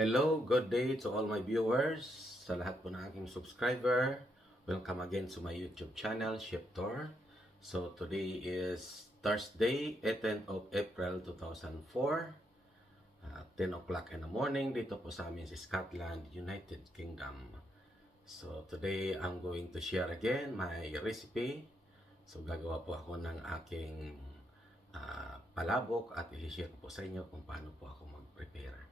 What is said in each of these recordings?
Hello, good day to all my viewers, sa lahat po ng aking subscriber. Welcome again to my YouTube channel, Shiptor. So today is Thursday, 18th of April 2004, 10 o'clock in the morning dito po sa amin sa Scotland, United Kingdom. So today I'm going to share again my recipe. So gagawa po ako ng aking palabok at i-share po sa inyo kung paano po ako mag-prepare.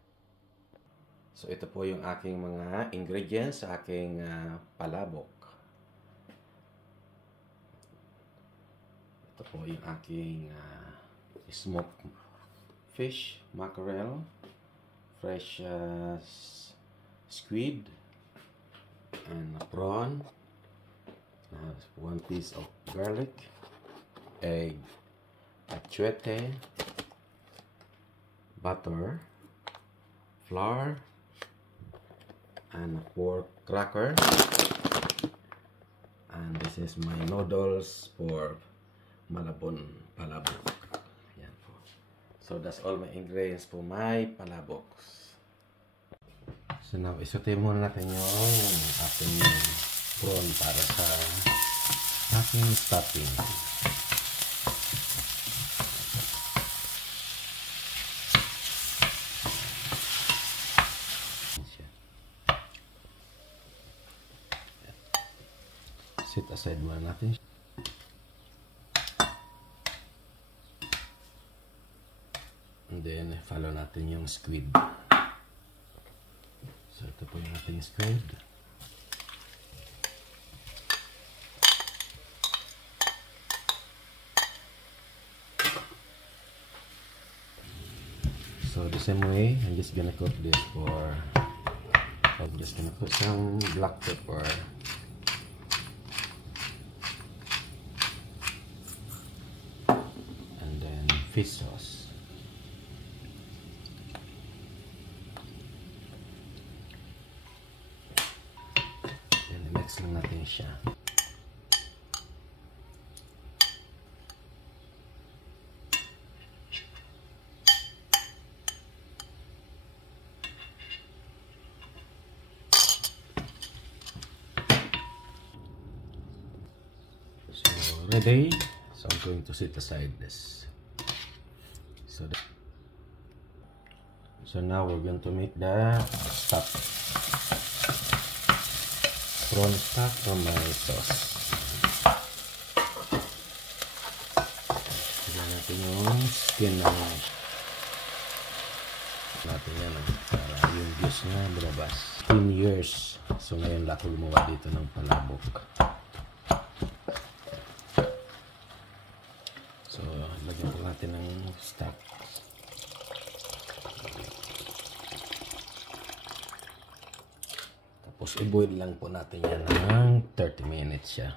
So ito po yung aking mga ingredients sa aking palabok. Ito po yung aking smoked fish, mackerel, fresh squid, and a prawn, 1 piece of garlic, egg, achuete, butter, flour, and a pork cracker. And this is my noodles for Malabon palabok. Yan po. So that's all my ingredients for my palaboks. So now isute muna natin yung ating prawn para sa aking stuffing. Set aside muna natin. And then follow natin yung squid. So ito po yung ating squid. So the same way, I'm just gonna cook this I'm just gonna put some black pepper. Fish sauce. Then i-mix lang natin siya. So ready. So I'm going to set aside this. So now we're going to make the stock, prawn stock from my sauce. Tignan natin yung skin natin yan para yung juice na lumabas. 10 years. So ngayon lang ako gumawa dito ng palabok. So lagyan po natin ng stock. Tapos i-boil lang po natin yan ng 30 minutes siya.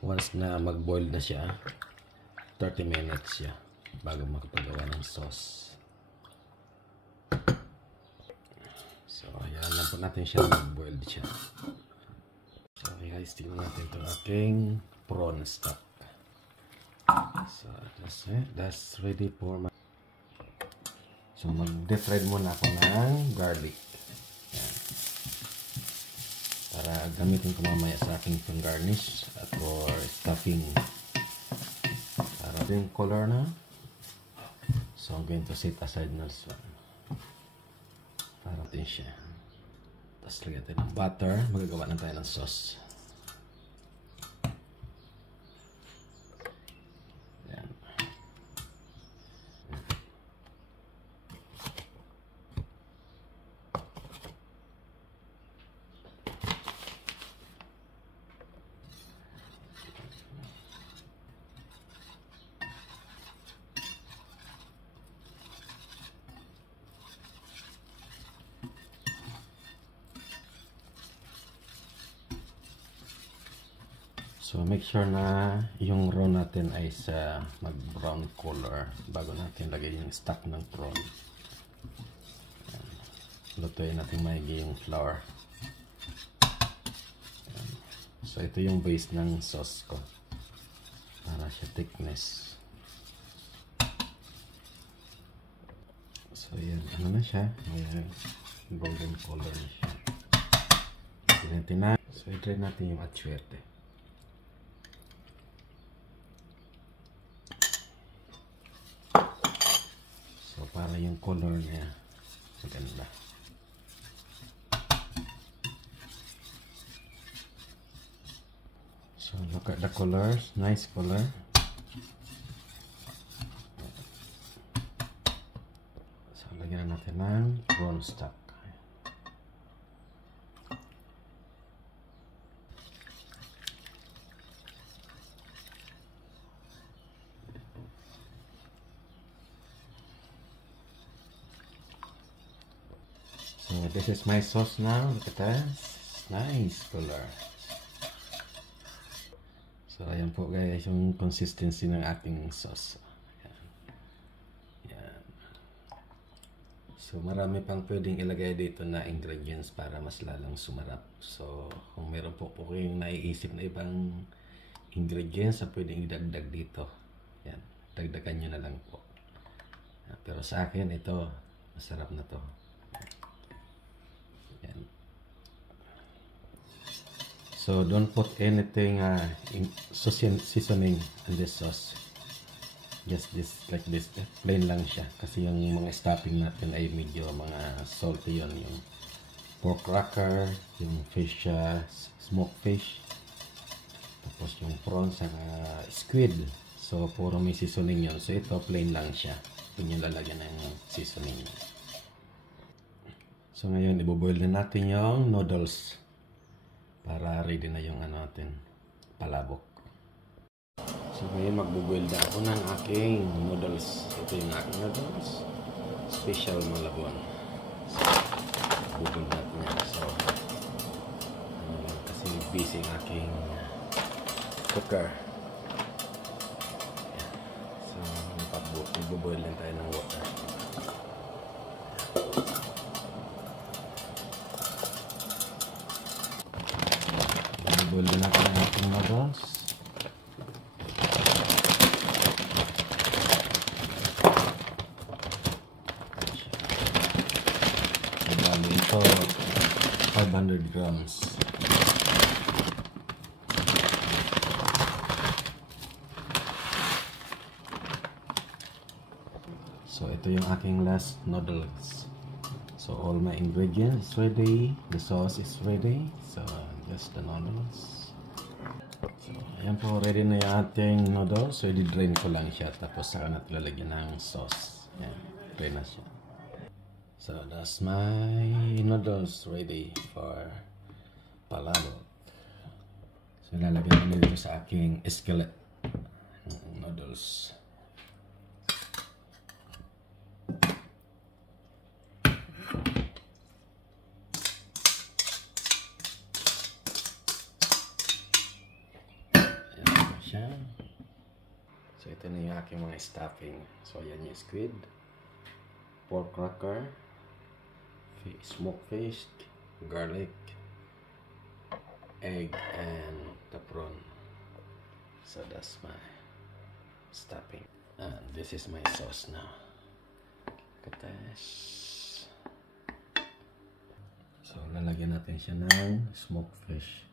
Once na mag-boil na siya, 30 minutes siya bago makapagawa ng sauce. So ayan lang po natin siya, mag-boil siya. So guys, tingnan natin itong aking prawn stock. So that's it. That's ready for my... So mag-defried muna ako ng garlic. Ayan. Para gamitin ko mamaya sa aking pang-garnish at for stuffing. Para yung color na. So I'm going to set aside na this one. Para natin siya. Tapos lagyan tayo ng butter. Magagawa na tayo ng sauce. So make sure na yung raw natin ay sa mag-brown color bago natin lagay yung stock ng prawn. Lutuin natin maigi yung flour. So ito yung base ng sauce ko para siya thickness. So yan, ano na, siya. Ayan. Golden color na siya. Natin na. So, i-try natin yung atsuete. So, para yung color niya maganda. So, look at the colors. Nice color. So, lagyan natin ng brown stock. So, this is my sauce now. Look at that. Nice color. So, ayan po guys yung consistency ng ating sauce. Ayan. Ayan. So, marami pang pwedeng ilagay dito na ingredients para mas lalang sumarap. So, kung meron po kayong naiisip na ibang ingredients na pwedeng idagdag dito, ayan, dagdagan nyo na lang po. Ayan. Pero sa akin, ito, masarap na to. Ayan. So, don't put anything seasoning in this sauce. Just this, like this. Plain lang siya. Kasi yung mga stuffing natin ay medyo mga salty yun. Yung pork cracker, yung fish, smoked fish. Tapos yung prawns, squid. So, puro may seasoning yun. So, ito plain lang siya. Yun yung lalagyan ng seasoning. So, ngayon, iboboil na natin yung noodles. Para ready na yung natin, palabok. So ngayon magbubuild na ako ng aking noodles. Ito yung aking noodles. Special Malabon. So, bubuild natin yan. So, kasi busy ang aking cooker. Yan. So, magbubuild lang tayo ng water. Boil na natin ang ating noodles. Bali ito 500 grams. So ito yung aking last noodles. So all my ingredients is ready. The sauce is ready. So just the noodles. So ayan po, ready na yung ating noodles. So i-drain ko lang siya. Tapos saka natin lalagyan ng sauce. Ayan, drain na siya. So that's my noodles ready for palabok. So ilalagyan ko nito sa aking skillet noodles. So ito na yung aking mga stuffing. So yan yung squid, pork cracker, smoked fish, garlic, egg, and the prawn. So that's my stuffing. And this is my sauce now. Look at this. So lalagyan natin siya ng smoked fish.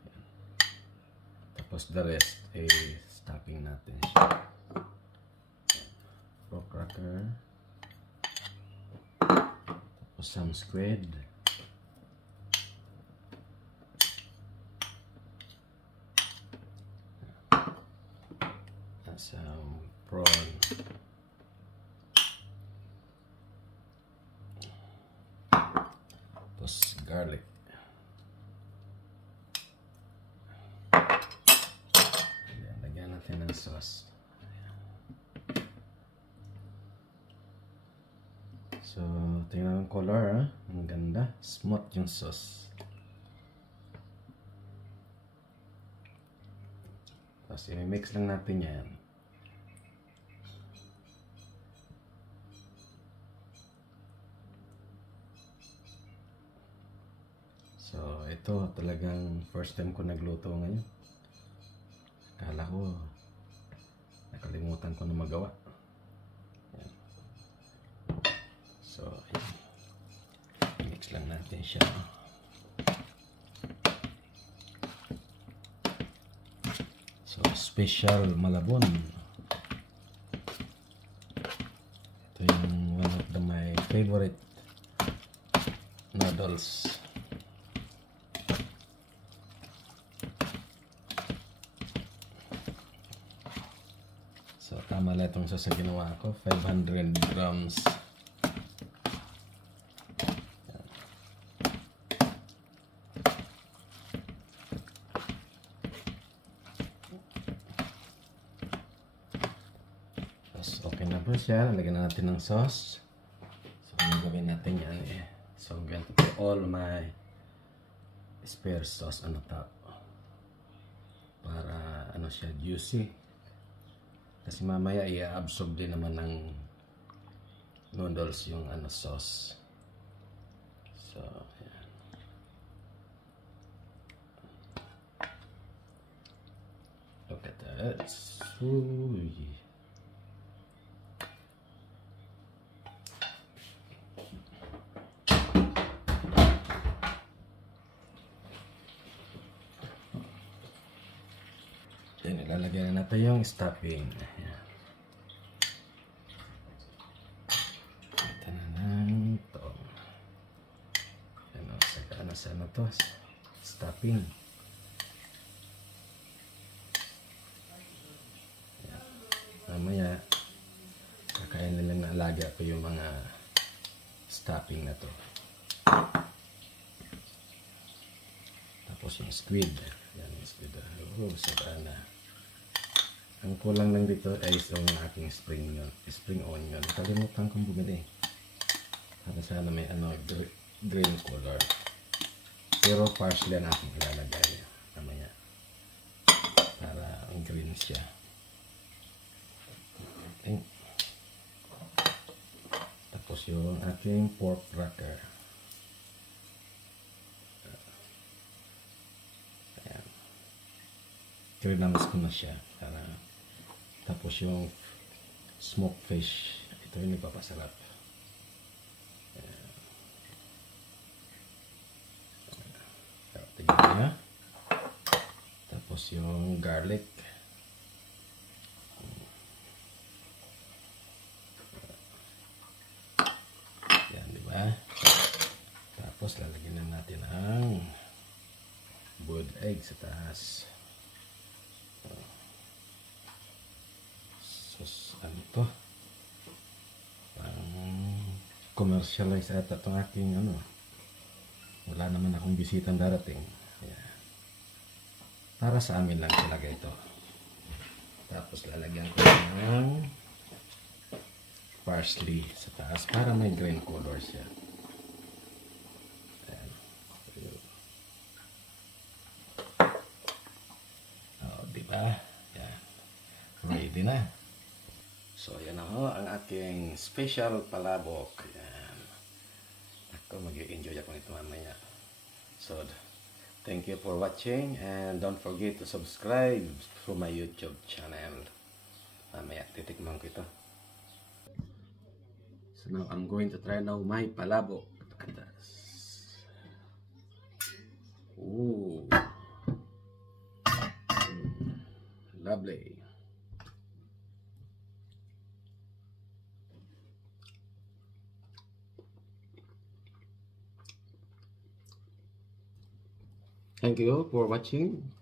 Tapos the rest is stuffing natin siya. Pork cracker. Tapos some squid. And some prawn. Tapos garlic. Lagyan natin ng sauce. So, tingnan ang color, ang ganda. Smooth yung sauce. Tapos, i-mix lang natin yan. So, ito talagang first time ko nagluto ngayon. Akala ko, nakalimutan ko na magawa. So, i-mix lang natin siya. So, special Malabon. Ito yung one of my favorite noodles. So, tama lang itong sa ginawa ko. 500 grams. Okay na po siya. Lagyan na natin ng sauce. So, ano gawin natin yan eh. So, I'm going to put all my spare sauce on the top. Para ano siya, juicy. Kasi mamaya i-absorb din naman ng noodles yung ano sauce. So, yan. Look at that. Uy. Yan, ilalagyan na natin yung stuffing. Ayan. Ito na lang ito. Ano, sa ano to? Stuffing. Ayan. Mamaya, kakain na lang na alaga ko yung mga stuffing na to. Tapos yung squid. Yan yung squid. Oh, sobra na. Ang kulang lang dito ay yung aking spring onion. Kalimutan kong bumili. Para sana may ano, green color. Pero parsley na aking ilalagay. Mamaya. Para ang green siya. Okay. Tapos yung aking pork cracker. Ayan. Trinamas ko na siya. Para tapos yung smoked fish, ito yung nagpapasarap. Tignan niya. Tapos yung garlic. Yan, di ba? Tapos lalagyan na natin ang boiled egg sa taas. Ano to? Parang commercialize ata itong aking ano. Wala naman akong bisitang darating. Ayan. Para sa amin lang talaga ito. Tapos lalagyan ko ng parsley sa taas para may green color siya. Ayan. Oh, diba? Ayan. Ready na. So, yan na ho, ang aking special palabok. Yan. Ako, mag-enjoy ako nito mamaya. So, thank you for watching and don't forget to subscribe to my YouTube channel. Mamaya, titikman ko ito. So, now, I'm going to try now my palabok. Look at this. Ooh. Lovely. Thank you for watching.